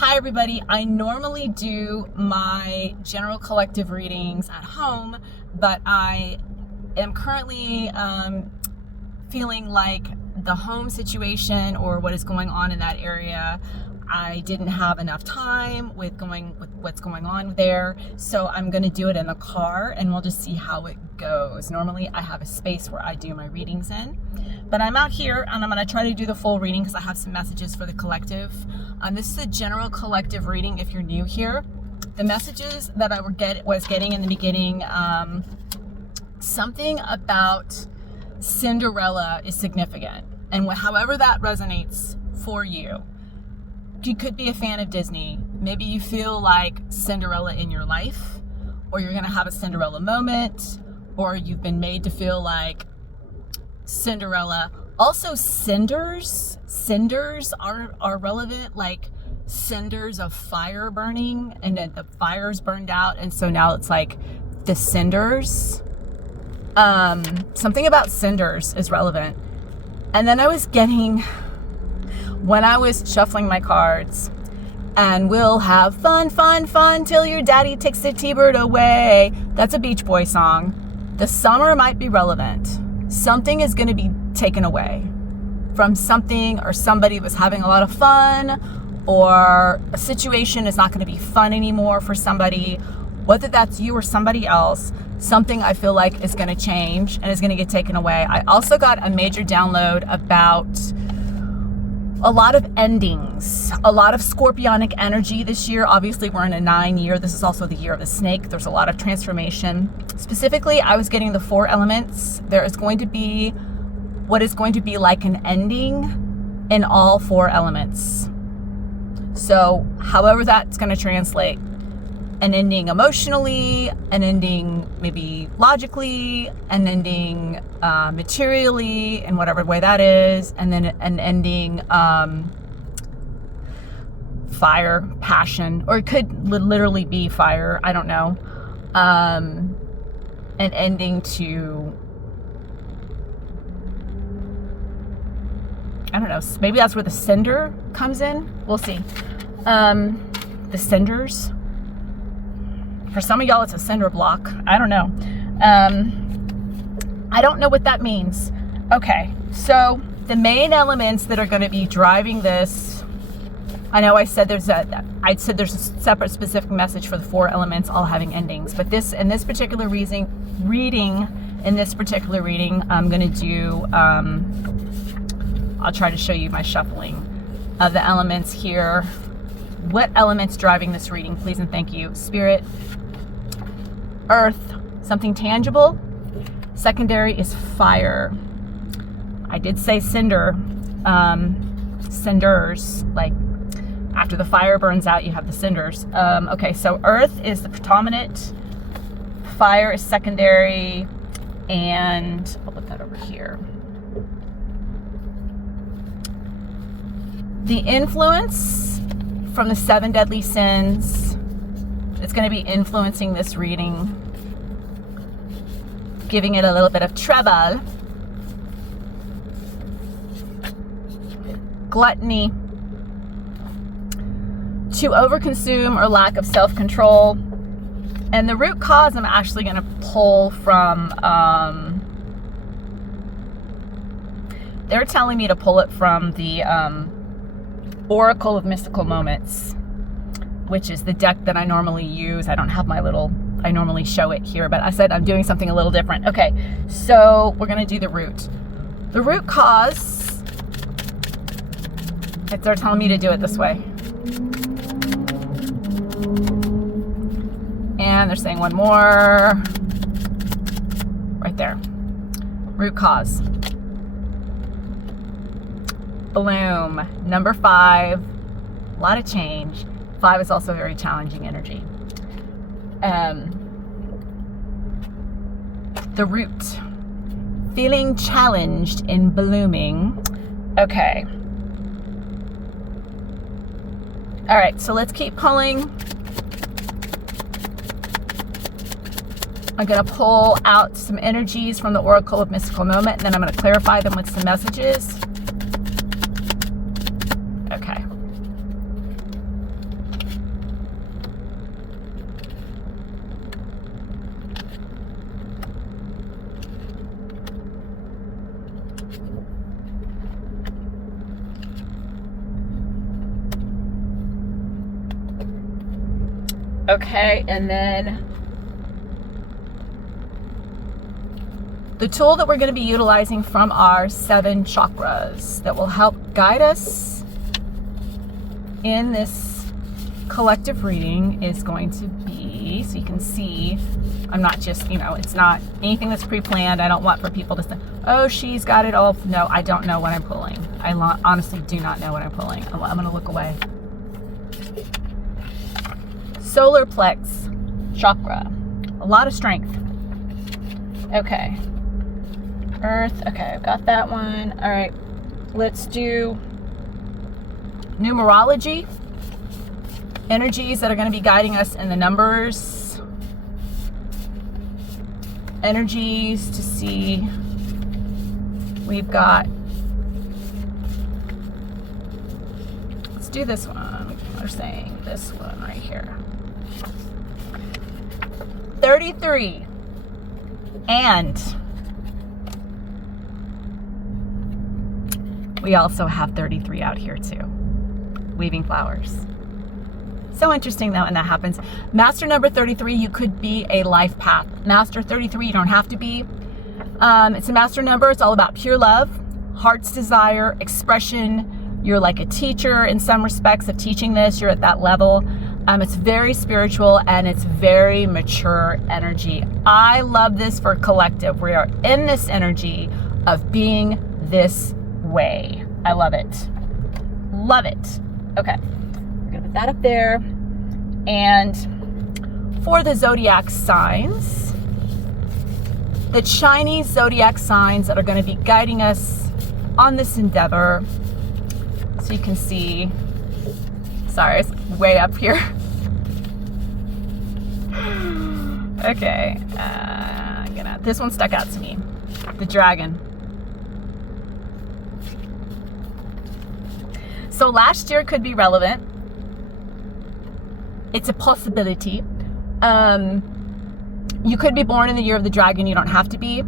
Hi everybody, I normally do my general collective readings at home, but I am currently feeling like the home situation or what is going on in that area, I didn't have enough time with what's going on there, so I'm going to do it in the car and we'll just see how it goes. Normally I have a space where I do my readings in, but I'm out here and I'm going to try to do the full reading because I have some messages for the collective. This is a general collective reading if you're new here. The messages that I was getting in the beginning, something about Cinderella is significant, and however that resonates for you. You could be a fan of Disney. Maybe you feel like Cinderella in your life, or you're gonna have a Cinderella moment, or you've been made to feel like Cinderella. Also, cinders are relevant, like cinders of fire burning, and then the fire's burned out, and so now it's like the cinders. Something about cinders is relevant. And then I was getting, when I was shuffling my cards, and we'll have fun till your daddy takes the T-bird away. That's a Beach Boy song. The summer might be relevant. Something is going to be taken away from something or somebody was having a lot of fun, or a situation is not going to be fun anymore for somebody, whether that's you or somebody else. Something I feel like is going to change and is going to get taken away. I also got a major download about a lot of endings, a lot of scorpionic energy this year. Obviously, we're in a 9 year. This is also the year of the snake. There's a lot of transformation. Specifically, I was getting the 4 elements. There is going to be what is going to be like an ending in all 4 elements. So however that's going to translate. An ending emotionally, an ending maybe logically, an ending materially in whatever way that is, and then an ending fire, passion, or it could literally be fire, I don't know. An ending to, I don't know, maybe that's where the cinder comes in. We'll see. The cinders. For some of y'all, it's a cinder block. I don't know. I don't know what that means. Okay, so the main elements that are going to be driving this, I know I said there's a separate specific message for the 4 elements all having endings, but in this particular reading, I'm going to do, I'll try to show you my shuffling of the elements here. What elements driving this reading, please and thank you. Spirit, earth, something tangible. Secondary is fire. I did say cinder, cinders, like after the fire burns out, you have the cinders. Okay, so earth is the predominant, fire is secondary, and I'll put that over here. The influence from the 7 deadly sins is going to be influencing this reading, giving it a little bit of trouble. Gluttony, to overconsume or lack of self-control. And the root cause I'm actually going to pull from, they're telling me to pull it from the Oracle of Mystical Moments, which is the deck that I normally use. I don't have I normally show it here, but I said I'm doing something a little different. Okay, so we're going to do the root. The root cause, they're telling me to do it this way. And they're saying one more. Right there. Root cause. Bloom. Number 5. A lot of change. 5 is also very challenging energy. The root. Feeling challenged in blooming. Okay. All right, so let's keep pulling. I'm going to pull out some energies from the Oracle of Mystical Moment, and then I'm going to clarify them with some messages. Okay. Okay, and then the tool that we're going to be utilizing from our 7 chakras that will help guide us in this collective reading is going to be, so you can see, I'm not just, it's not anything that's pre-planned. I don't want for people to say, oh, she's got it all. No, I don't know what I'm pulling. I honestly do not know what I'm pulling. I'm going to look away. Solar plex chakra. A lot of strength. Okay. Earth. Okay, I've got that one. All right. Let's do numerology. Energies that are going to be guiding us in the numbers. Energies to see. We've got, let's do this one. We're saying this one right here. 33. And we also have 33 out here too. Weaving flowers. So interesting though when that happens. Master number 33, you could be a life path. Master 33, you don't have to be. It's a master number. It's all about pure love, heart's desire, expression. You're like a teacher in some respects of teaching this. You're at that level. It's very spiritual and it's very mature energy. I love this for collective. We are in this energy of being this way. I love it. Love it. Okay. We're going to put that up there. And for the zodiac signs, the Chinese zodiac signs that are going to be guiding us on this endeavor. So you can see, sorry, it's way up here. Okay, this one stuck out to me. The dragon. So last year could be relevant. It's a possibility. You could be born in the year of the dragon. You don't have to be.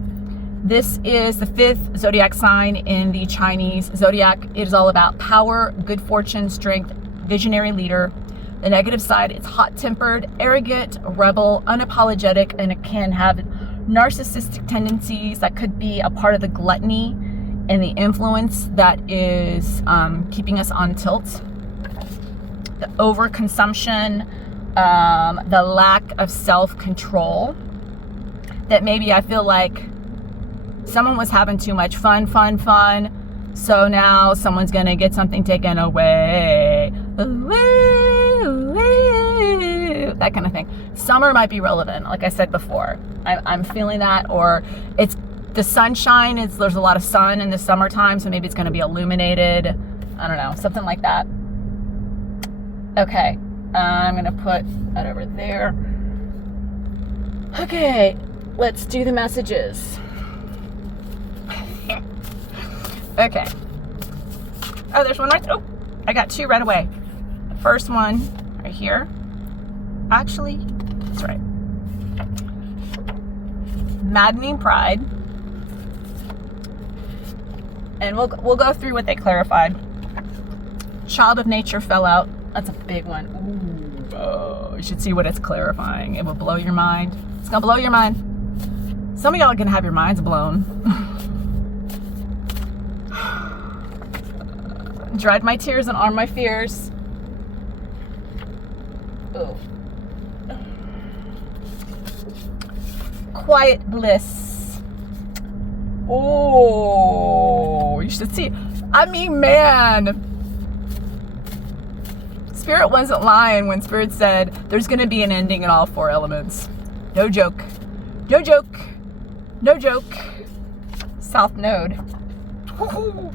This is the 5th zodiac sign in the Chinese zodiac. It is all about power, good fortune, strength, visionary leader. The negative side, it's hot-tempered, arrogant, rebel, unapologetic, and it can have narcissistic tendencies that could be a part of the gluttony and the influence that is keeping us on tilt. The overconsumption, the lack of self-control. That maybe I feel like someone was having too much fun, so now someone's gonna get something taken away. That kind of thing. Summer might be relevant, like I said before. I'm feeling that, or it's the sunshine. There's a lot of sun in the summertime, so maybe it's going to be illuminated. I don't know, something like that. Okay, I'm going to put that over there. Okay, let's do the messages. Okay. Oh, there's one right. Oh, I got 2 right away. The first one right here. Actually, that's right. Maddening pride. And we'll go through what they clarified. Child of nature fell out. That's a big one. Ooh, oh, you should see what it's clarifying. It will blow your mind. It's gonna blow your mind. Some of y'all are gonna have your minds blown. Dried my tears and armed my fears. Ooh. Quiet bliss. Oh, you should see. I mean, man. Spirit wasn't lying when Spirit said there's going to be an ending in all 4 elements. No joke. No joke. No joke. South Node. Woo-hoo.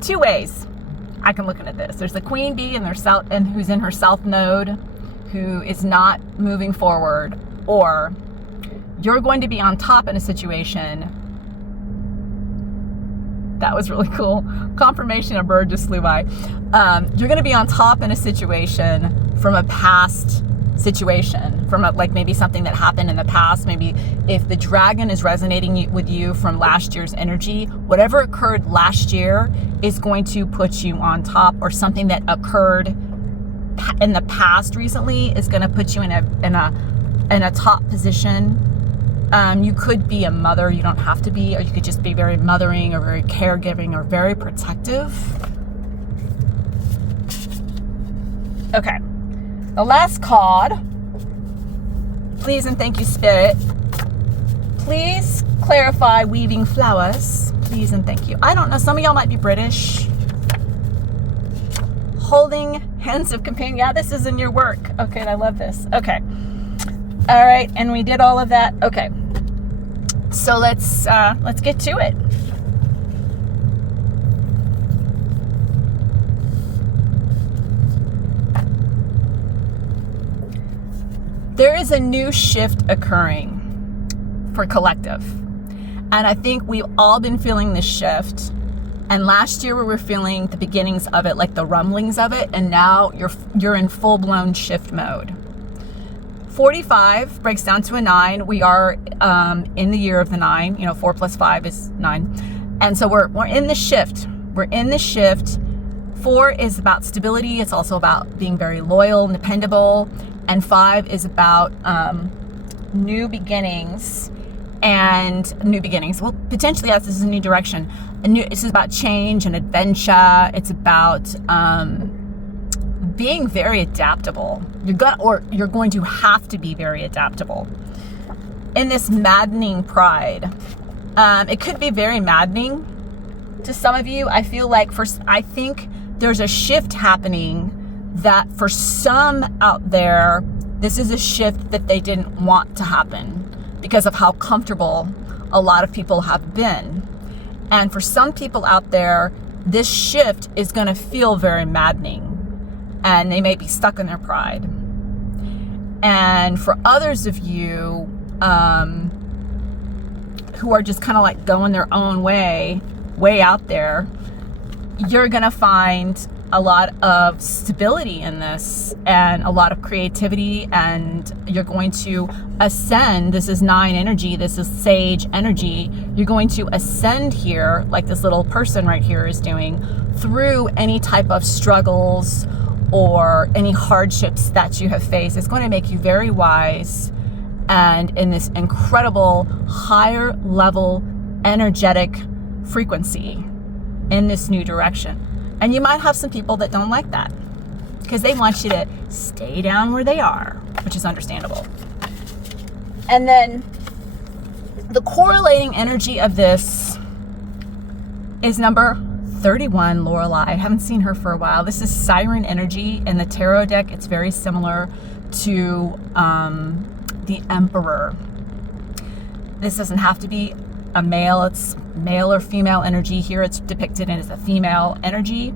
Two ways I can look at this. There's the queen bee and who's in her south node, who is not moving forward, or you're going to be on top in a situation. That was really cool. Confirmation, a bird just flew by. You're going to be on top in a situation from a past situation, from like maybe something that happened in the past. Maybe if the dragon is resonating with you from last year's energy, whatever occurred last year is going to put you on top, or something that occurred in the past recently is going to put you in a top position. You could be a mother, you don't have to be, or you could just be very mothering or very caregiving or very protective. Okay, the last card. Please and thank you, Spirit. Please clarify weaving flowers. Please and thank you. I don't know, some of y'all might be British. Holding hands of companion. Yeah, this is in your work. Okay, I love this. Okay. All right, and we did all of that. Okay. So let's get to it. There is a new shift occurring for collective. And I think we've all been feeling this shift. And last year we were feeling the beginnings of it, like the rumblings of it. And now you're in full-blown shift mode. 45 breaks down to a 9. We are in the year of the 9. 4 plus 5 is 9. And so we're in the shift. We're in the shift. 4 is about stability. It's also about being very loyal and dependable. And 5 is about new beginnings. And new beginnings. Well, potentially, yes, this is a new direction. This is about change and adventure. It's about being very adaptable. You're going to have to be very adaptable. In this maddening pride, it could be very maddening to some of you. I feel like I think there's a shift happening that for some out there, this is a shift that they didn't want to happen because of how comfortable a lot of people have been. And for some people out there, this shift is going to feel very maddening, and they may be stuck in their pride. And for others of you who are just kind of like going their own way out there, you're going to find a lot of stability in this and a lot of creativity, and you're going to ascend. This is 9 energy. This is sage energy. You're going to ascend here, like this little person right here is doing, through any type of struggles or any hardships that you have faced. It's going to make you very wise and in this incredible higher level energetic frequency in this new direction. And you might have some people that don't like that because they want you to stay down where they are, which is understandable. And then the correlating energy of this is number 31, Lorelei. I haven't seen her for a while. This is Siren energy in the tarot deck. It's very similar to the Emperor. This doesn't have to be a male. It's male or female energy. Here it's depicted as a female energy.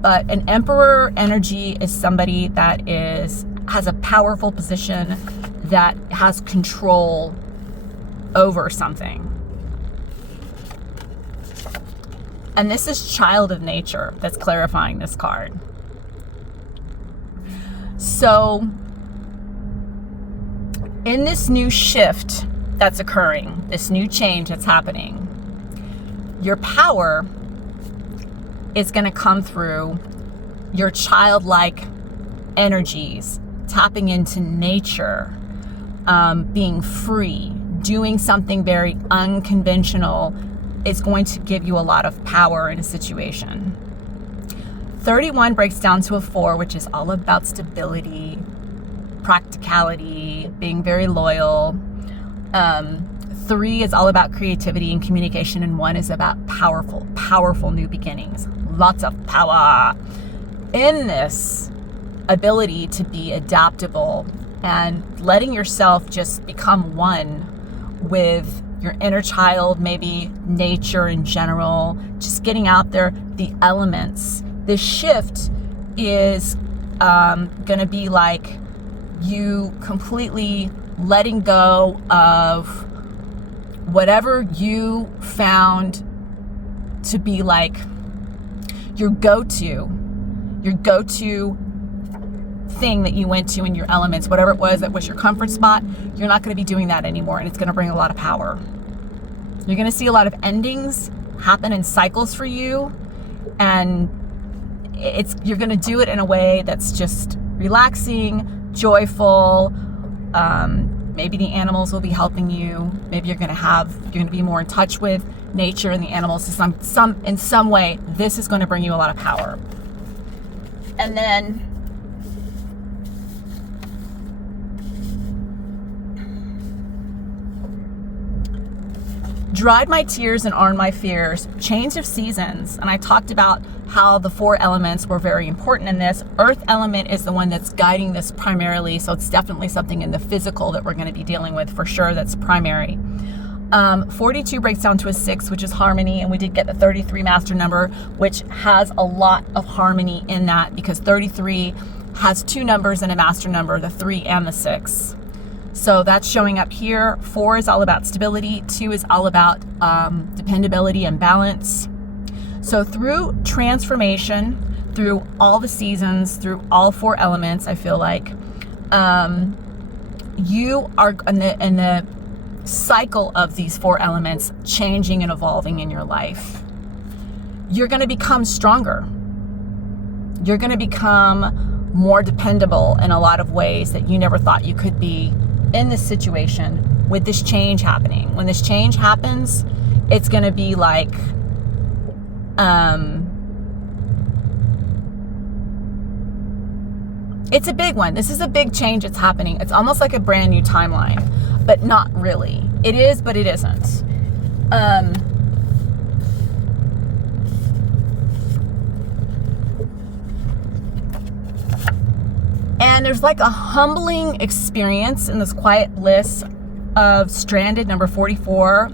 But an Emperor energy is somebody that has a powerful position, that has control over something. And this is child of nature that's clarifying this card. So in this new shift that's occurring, this new change that's happening, your power is going to come through your childlike energies, tapping into nature, being free, doing something very unconventional is going to give you a lot of power in a situation. 31 breaks down to a 4, which is all about stability, practicality, being very loyal. 3 is all about creativity and communication, and 1 is about powerful new beginnings. Lots of power in this ability to be adaptable and letting yourself just become one with your inner child, maybe nature in general, just getting out there, the elements. This shift is going to be like you completely letting go of whatever you found to be like your go-to thing that you went to in your elements, whatever it was that was your comfort spot, you're not going to be doing that anymore, and it's going to bring a lot of power. You're going to see a lot of endings happen in cycles for you, and you're going to do it in a way that's just relaxing, joyful. Maybe the animals will be helping you. Maybe you're going to be more in touch with nature and the animals in some way. This is going to bring you a lot of power. And then dried my tears and armed my fears, change of seasons. And I talked about how the 4 elements were very important in this. Earth element is the one that's guiding this primarily, so it's definitely something in the physical that we're going to be dealing with for sure that's primary. 42 breaks down to a 6, which is harmony, and we did get the 33 master number, which has a lot of harmony in that, because 33 has 2 numbers and a master number, the 3 and the 6. So that's showing up here. 4 is all about stability. 2 is all about dependability and balance. So through transformation, through all the seasons, through all 4 elements, I feel like you are in the cycle of these 4 elements changing and evolving in your life. You're going to become stronger. You're going to become more dependable in a lot of ways that you never thought you could be in this situation with this change happening. When this change happens, it's going to be like it's a big one. This is a big change that's happening. It's almost like a brand new timeline, but not really. It is, but it isn't. And there's like a humbling experience in this quiet bliss of stranded, number 44.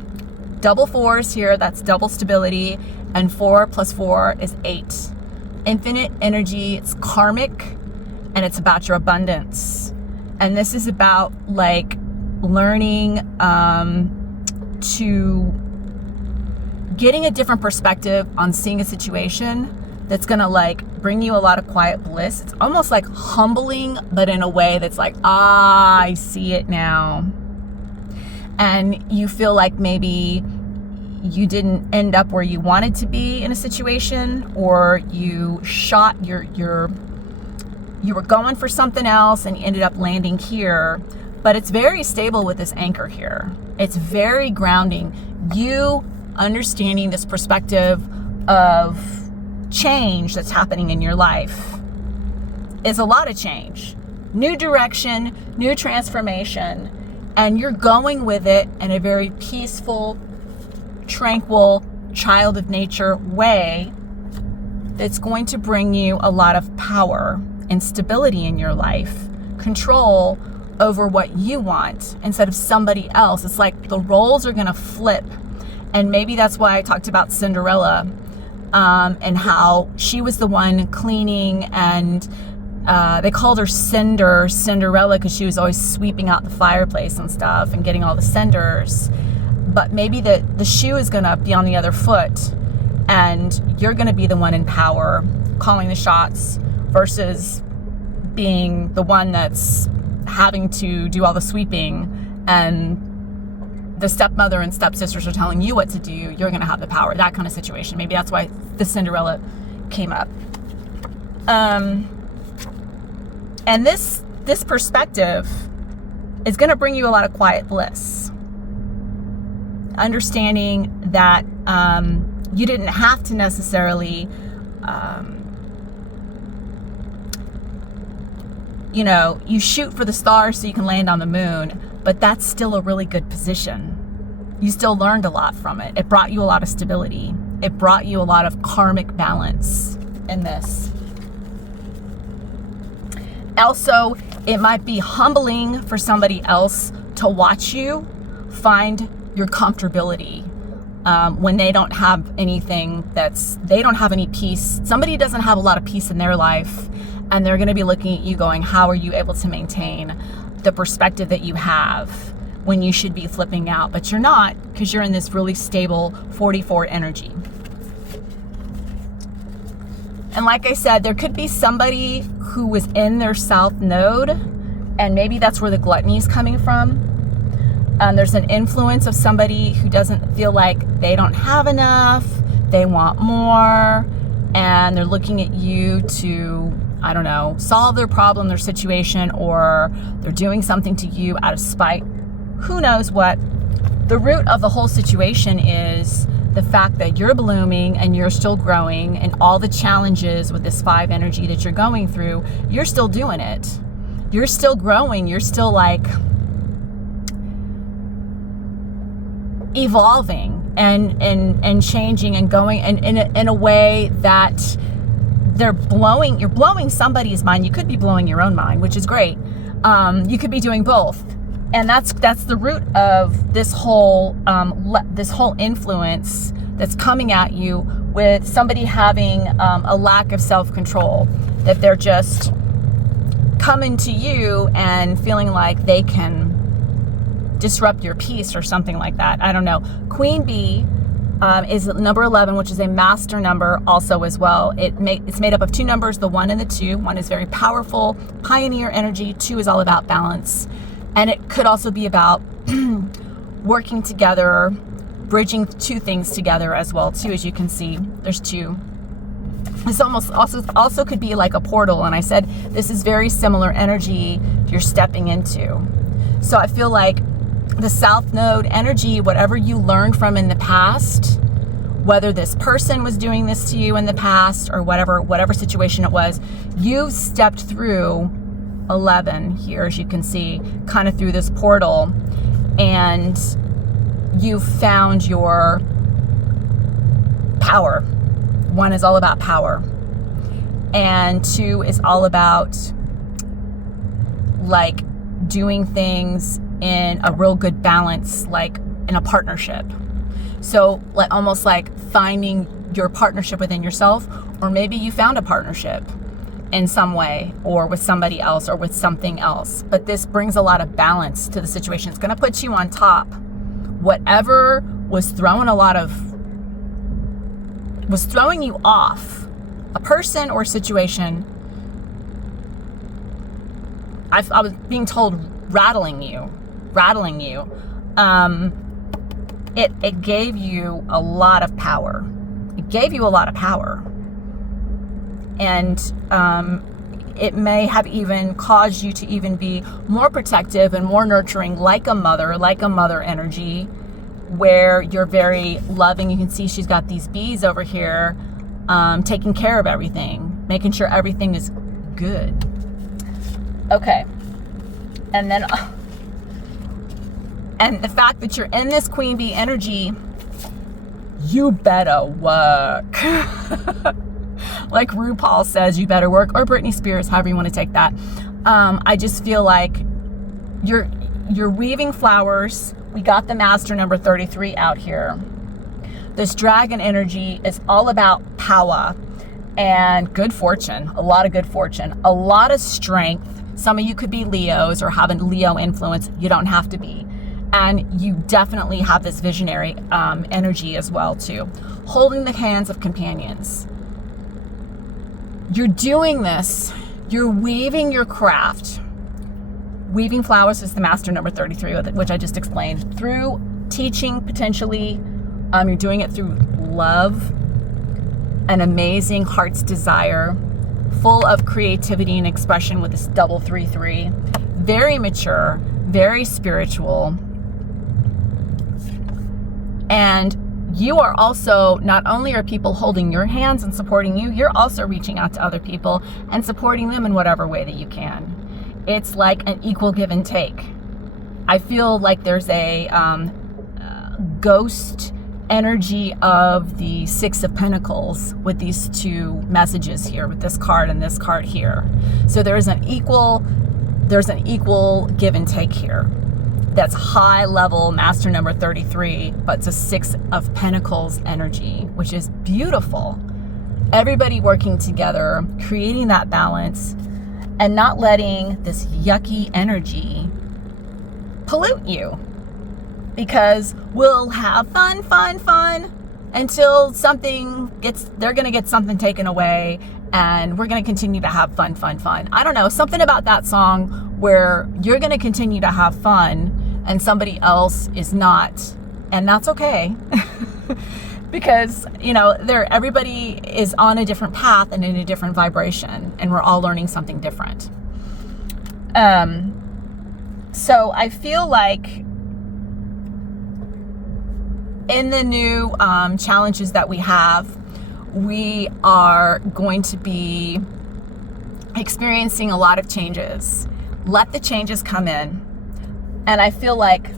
Double 4s here, that's double stability, and 4 plus 4 is 8. Infinite energy, it's karmic, and it's about your abundance. And this is about like learning to getting a different perspective on seeing a situation that's gonna like bring you a lot of quiet bliss. It's almost like humbling, but in a way that's like, I see it now. And you feel like maybe you didn't end up where you wanted to be in a situation, or you shot you were going for something else and you ended up landing here. But it's very stable with this anchor here. It's very grounding. You understanding this perspective of change that's happening in your life is a lot of change. New direction, new transformation, and you're going with it in a very peaceful, tranquil, child of nature way that's going to bring you a lot of power and stability in your life, control over what you want instead of somebody else. It's like the roles are going to flip. And maybe that's why I talked about Cinderella and how she was the one cleaning, and they called her Cinderella because she was always sweeping out the fireplace and stuff and getting all the cinders. But maybe the shoe is going to be on the other foot, and you're going to be the one in power, calling the shots, versus being the one that's having to do all the sweeping, and the stepmother and stepsisters are telling you what to do. You're going to have the power. That kind of situation. Maybe that's why the Cinderella came up. And this perspective is going to bring you a lot of quiet bliss. Understanding that you didn't have to necessarily, you shoot for the stars so you can land on the moon, but that's still a really good position. You still learned a lot from it. It brought you a lot of stability. It brought you a lot of karmic balance in this. Also, it might be humbling for somebody else to watch you find your comfortability when they don't have anything they don't have any peace. Somebody doesn't have a lot of peace in their life, and they're going to be looking at you going, how are you able to maintain the perspective that you have when you should be flipping out? But you're not, because you're in this really stable 44 energy. And like I said, there could be somebody who was in their south node, and maybe that's where the gluttony is coming from. There's an influence of somebody who doesn't feel like they don't have enough, they want more, and they're looking at you to, I don't know, solve their problem, their situation, or they're doing something to you out of spite. Who knows what? The root of the whole situation is the fact that you're blooming and you're still growing, and all the challenges with this 5 energy that you're going through, you're still doing it. You're still growing. You're still like evolving and changing and going and in a way that you're blowing somebody's mind. You could be blowing your own mind, which is great. You could be doing both. And that's the root of this whole influence that's coming at you, with somebody having a lack of self-control, that they're just coming to you and feeling like they can disrupt your peace or something like that. I don't know. Queen Bee is number 11, which is a master number also as well. It's made up of 2 numbers, the 1 and the 2. 1 is very powerful, pioneer energy. 2 is all about balance. And it could also be about working together, bridging 2 things together as well too. As you can see, there's 2. This also could be like a portal. And I said, this is very similar energy you're stepping into. So I feel like the South Node energy, whatever you learned from in the past, whether this person was doing this to you in the past or whatever situation it was, you've stepped through 11 here, as you can see, kind of through this portal, and you found your power. 1 is all about power, and 2 is all about like doing things in a real good balance, like in a partnership. So like almost like finding your partnership within yourself, or maybe you found a partnership in some way, or with somebody else, or with something else. But this brings a lot of balance to the situation. It's going to put you on top. Whatever was throwing you off, a person or situation, I was being told rattling you. It gave you a lot of power. And it may have even caused you to even be more protective and more nurturing, like a mother energy, where you're very loving. You can see she's got these bees over here, taking care of everything, making sure everything is good. Okay. And then, and the fact that you're in this Queen Bee energy, you better work. Like RuPaul says, you better work, or Britney Spears, however you want to take that. I just feel like you're weaving flowers. We got the master number 33 out here. This dragon energy is all about power and good fortune, a lot of good fortune, a lot of strength. Some of you could be Leos or have a Leo influence. You don't have to be. And you definitely have this visionary energy as well too. Holding the hands of companions. You're doing this. You're weaving your craft. Weaving flowers is the master number 33, which I just explained. Through teaching, potentially. You're doing it through love, an amazing heart's desire, full of creativity and expression with this double 3-3. Very mature, very spiritual. And you are also, not only are people holding your hands and supporting you, you're also reaching out to other people and supporting them in whatever way that you can. It's like an equal give and take. I feel like there's a ghost energy of the 6 of Pentacles with these 2 messages here, with this card and this card here. So there's an equal give and take here. That's high level master number 33, but it's a 6 of Pentacles energy, which is beautiful. Everybody working together, creating that balance, and not letting this yucky energy pollute you. Because we'll have fun, until they're going to get something taken away, and we're going to continue to have fun. I don't know, something about that song where you're going to continue to have fun and somebody else is not, and that's okay. Because, everybody is on a different path and in a different vibration, and we're all learning something different. So I feel like in the new challenges that we have, we are going to be experiencing a lot of changes. Let the changes come in. And I feel like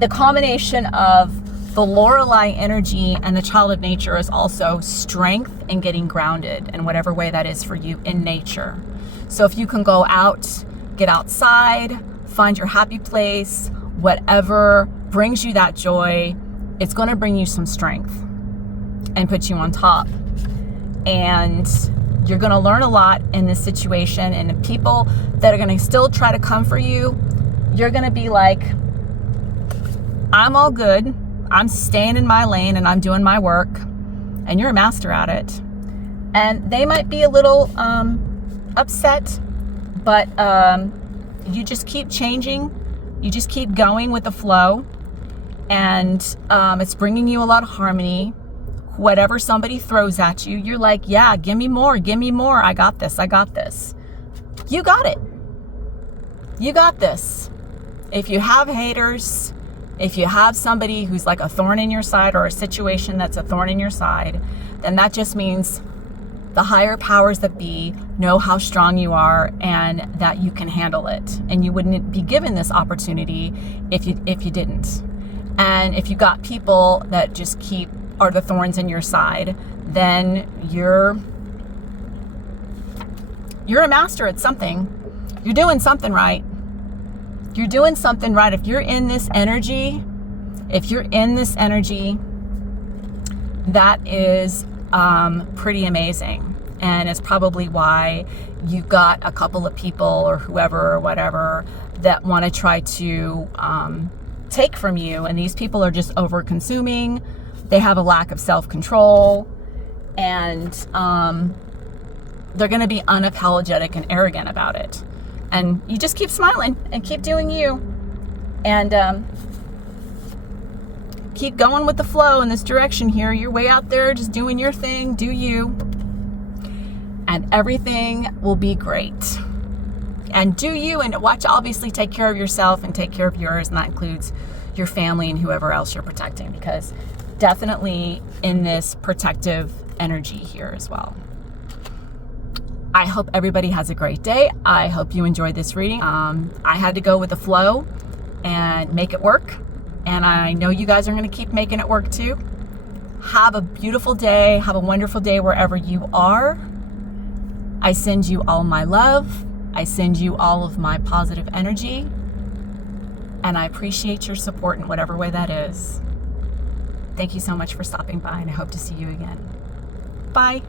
the combination of the Lorelei energy and the child of nature is also strength and getting grounded in whatever way that is for you in nature. So if you can go out, get outside, find your happy place, whatever brings you that joy, it's going to bring you some strength and put you on top. And you're going to learn a lot in this situation. And the people that are going to still try to come for you, you're going to be like, I'm all good. I'm staying in my lane and I'm doing my work. And you're a master at it. And they might be a little upset, but you just keep changing. You just keep going with the flow. And it's bringing you a lot of harmony. Whatever somebody throws at you, you're like, yeah, give me more. I got this. You got it. You got this. If you have haters, if you have somebody who's like a thorn in your side, or a situation that's a thorn in your side, then that just means the higher powers that be know how strong you are and that you can handle it. And you wouldn't be given this opportunity if you didn't. And if you got people that just are the thorns in your side, then you're a master at something. You're doing something right. If you're in this energy, that is pretty amazing. And it's probably why you got a couple of people or whoever or whatever that want to try to take from you. And these people are just over consuming. They have a lack of self-control, and they're going to be unapologetic and arrogant about it. And you just keep smiling and keep doing you, and keep going with the flow in this direction here. You're way out there just doing your thing. Do you, and everything will be great. And do you, and obviously take care of yourself and take care of yours, and that includes your family and whoever else you're protecting, because definitely in this protective energy here as well. I hope everybody has a great day. I hope you enjoyed this reading. I had to go with the flow and make it work. And I know you guys are going to keep making it work too. Have a beautiful day. Have a wonderful day wherever you are. I send you all my love. I send you all of my positive energy. And I appreciate your support in whatever way that is. Thank you so much for stopping by, and I hope to see you again. Bye.